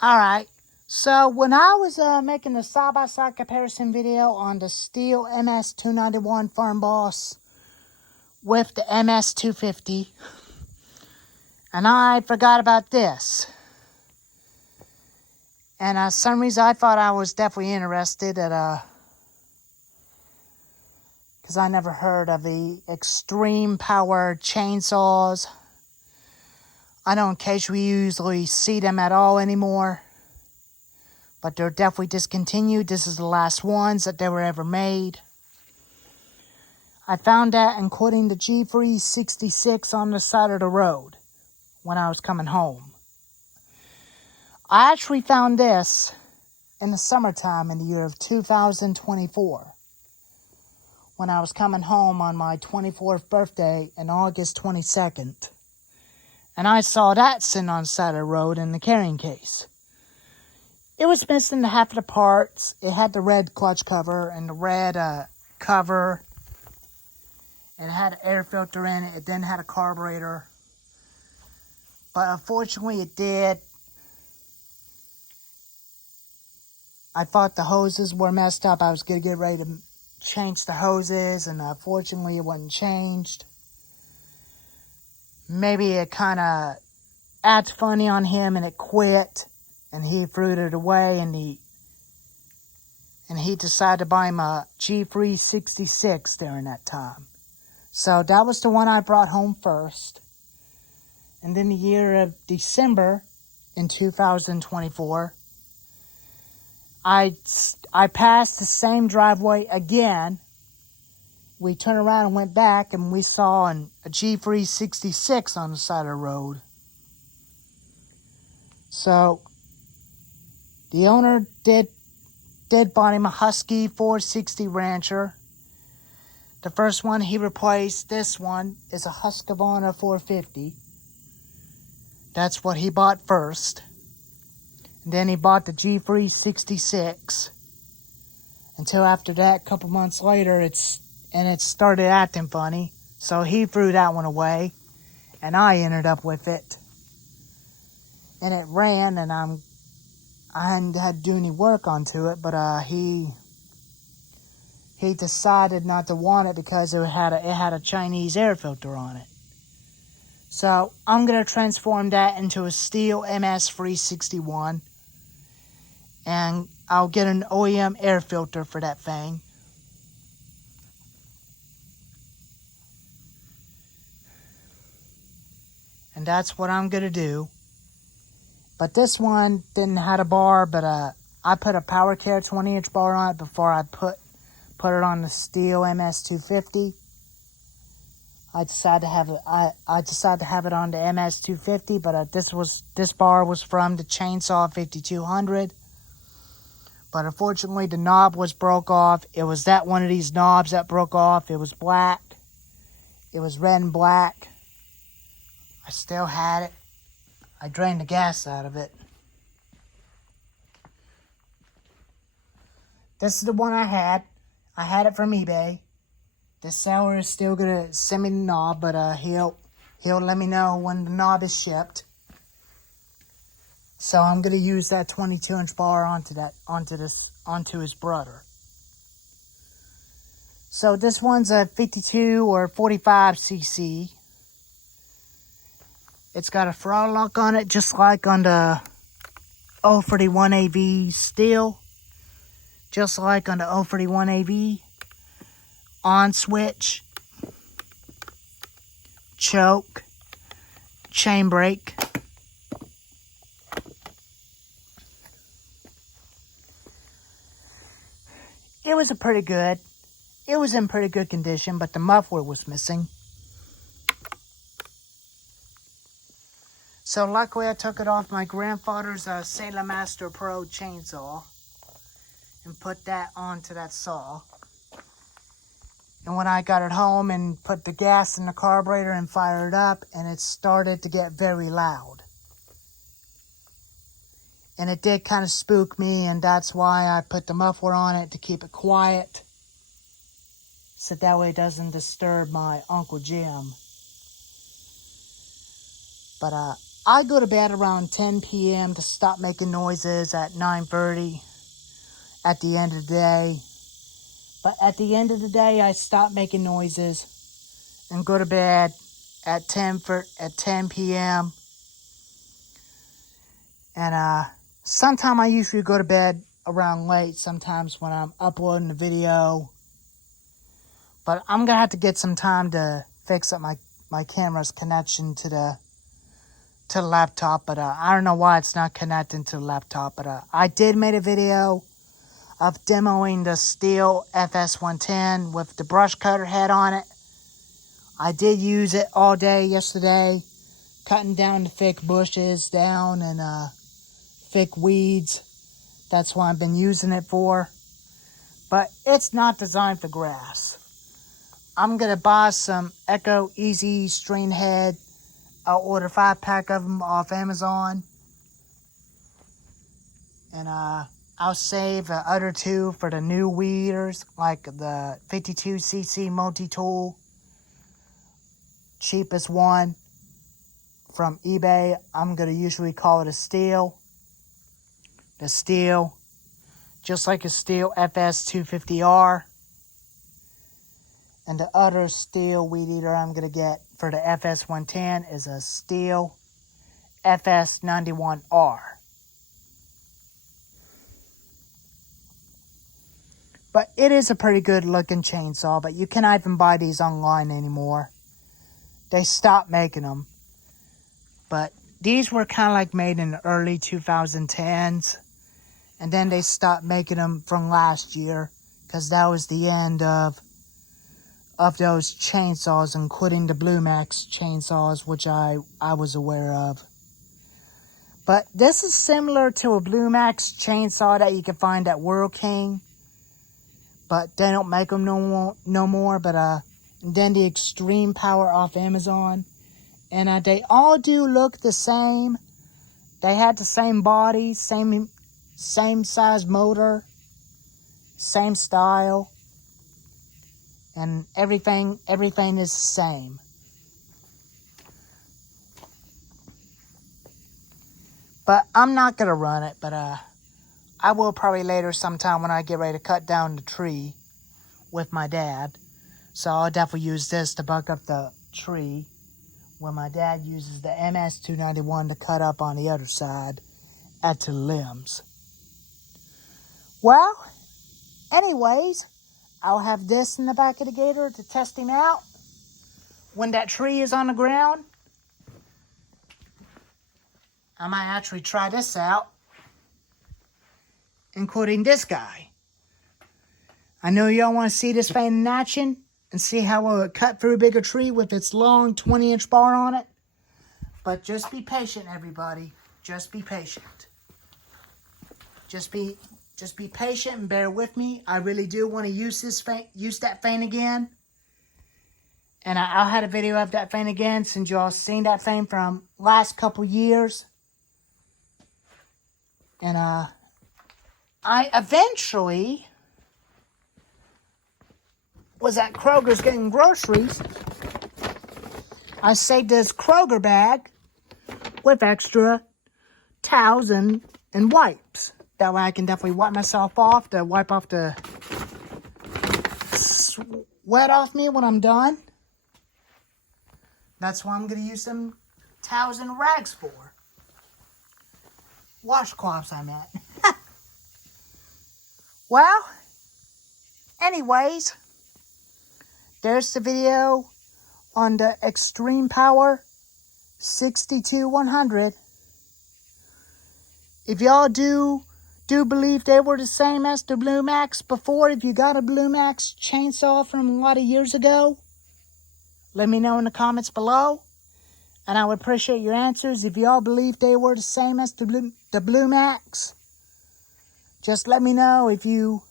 Alright, so when I was making the side-by-side comparison video on the Steel MS-291 Farm Boss with the MS-250, and I forgot about this. And some reason I thought I was definitely interested at, because I never heard of the extreme power chainsaws. I don't occasionally usually see them at all anymore, but they're definitely discontinued. This is the last ones that they were ever made. I found that including the G366 on the side of the road when I was coming home. I actually found this in the summertime in the year of 2024 when I was coming home on my 24th birthday on August 22nd. And I saw that sitting on the side of the road in the carrying case. It was missing half of the parts. It had the red clutch cover and the red cover. And it had an air filter in it. It then had a carburetor. But unfortunately it did. I thought the hoses were messed up. I was going to get ready to change the hoses, and unfortunately it wasn't changed. Maybe it kind of acted funny on him and it quit, and he threw it away, and he decided to buy him a G366 during that time. So that was the one I brought home first. And then the year of December in 2024, I passed the same driveway again. We turned around and went back, and we saw a G366 on the side of the road. So the owner did buy him a Husky 460 Rancher. The first one he replaced, this one, is a Husqvarna 450. That's what he bought first. And then he bought the G366. Until after that, a couple months later, it started acting funny. So he threw that one away. And I ended up with it. And it ran, and I hadn't had to do any work onto it, but he decided not to want it because it had a Chinese air filter on it. So I'm going to transform that into a Steel MS-361. And I'll get an OEM air filter for that thing. And that's what I'm going to do. But this one didn't have a bar, but I put a Power Care 20-inch bar on it before I put it on the Steel MS-250. I decided to have it on the MS-250, but this bar was from the Chainsaw 5200. But unfortunately, the knob was broke off. It was one of these knobs that broke off. It was black. It was red and black. I still had it. I drained the gas out of it. This is the one I had. I had it from eBay. The seller is still gonna send me the knob, but he'll let me know when the knob is shipped. So I'm gonna use that 22-inch bar onto his brother. So this one's a 52 or 45 cc. It's got a throttle lock on it, just like on the 031 AV Steel. Just like on the 031 AV. On switch. Choke. Chain brake. It was in pretty good condition, but the muffler was missing. So luckily I took it off my grandfather's Sailor Master Pro chainsaw and put that onto that saw. And when I got it home and put the gas in the carburetor and fired it up, and it started to get very loud. And it did kind of spook me, and that's why I put the muffler on it to keep it quiet. So that way it doesn't disturb my Uncle Jim. But I go to bed around 10 p.m. to stop making noises at 9:30 at the end of the day. But at the end of the day, I stop making noises and go to bed at 10 p.m. And sometime I usually go to bed around late, sometimes when I'm uploading a video. But I'm going to have to get some time to fix up my camera's connection to the laptop. But I don't know why it's not connecting to the laptop. But I did make a video of demoing the Stihl FS110 with the brush cutter head on it. I did use it all day yesterday, cutting down the thick bushes down and thick weeds. That's what I've been using it for. But it's not designed for grass. I'm going to buy some Echo Easy string head. I'll order 5-pack of them off Amazon. And I'll save the other 2 for the new weeders, like the 52cc multi-tool. Cheapest one from eBay. I'm going to usually call it a Stihl. The Stihl, just like a Stihl FS250R. And the other Stihl weed eater I'm going to get for the FS110 is a Stihl FS91R. But it is a pretty good looking chainsaw, but you cannot even buy these online anymore. They stopped making them. But these were kind of like made in the early 2010s. And then they stopped making them from last year, because that was the end of those chainsaws, including the Blue Max chainsaws, which I was aware of. But this is similar to a Blue Max chainsaw that you can find at World King. But they don't make them no more. But then the Extreme Power off Amazon. And they all do look the same. They had the same body, same size motor, same style. And everything is the same. But I'm not going to run it. But I will probably later sometime when I get ready to cut down the tree with my dad. So I'll definitely use this to buck up the tree when my dad uses the MS-291 to cut up on the other side at the limbs. Well, anyways, I'll have this in the back of the gator to test him out when that tree is on the ground. I might actually try this out, including this guy. I know y'all want to see this thing in action and see how it would cut through a bigger tree with its long 20-inch bar on it. But just be patient, everybody. Just be patient. Just be patient and bear with me. I really do want to use that thing again. And I'll have a video of that thing again, since y'all seen that thing from last couple years. And I eventually was at Kroger's getting groceries. I saved this Kroger bag with extra towels and wipes. That way I can definitely wipe myself off, to wipe off the sweat off me when I'm done. That's what I'm going to use some towels and rags for. Washcloths, I meant. Well, anyways, there's the video on the Extreme Power 62100. If y'all do believe they were the same as the Blue Max before, if you got a Blue Max chainsaw from a lot of years ago, let me know in the comments below. And I would appreciate your answers. If y'all believe they were the same as the Blue Max, just let me know. If you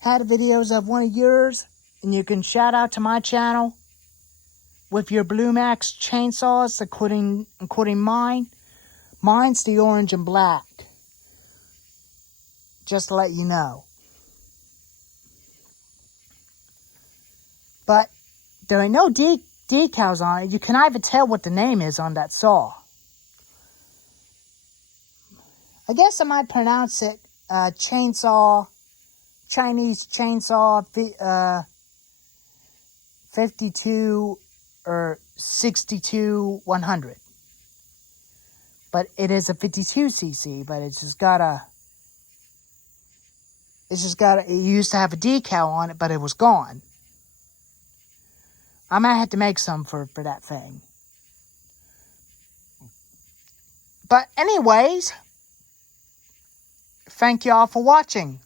had videos of one of yours, and you can shout out to my channel with your Blue Max chainsaws, including mine. Mine's the orange and black. Just to let you know. But there ain't no decals on it. You can even tell what the name is on that saw. I guess I might pronounce it chainsaw, Chinese chainsaw 52 or 62 100. But it is a 52cc, but it used to have a decal on it, but it was gone. I might have to make some for that thing. But anyways, thank y'all for watching.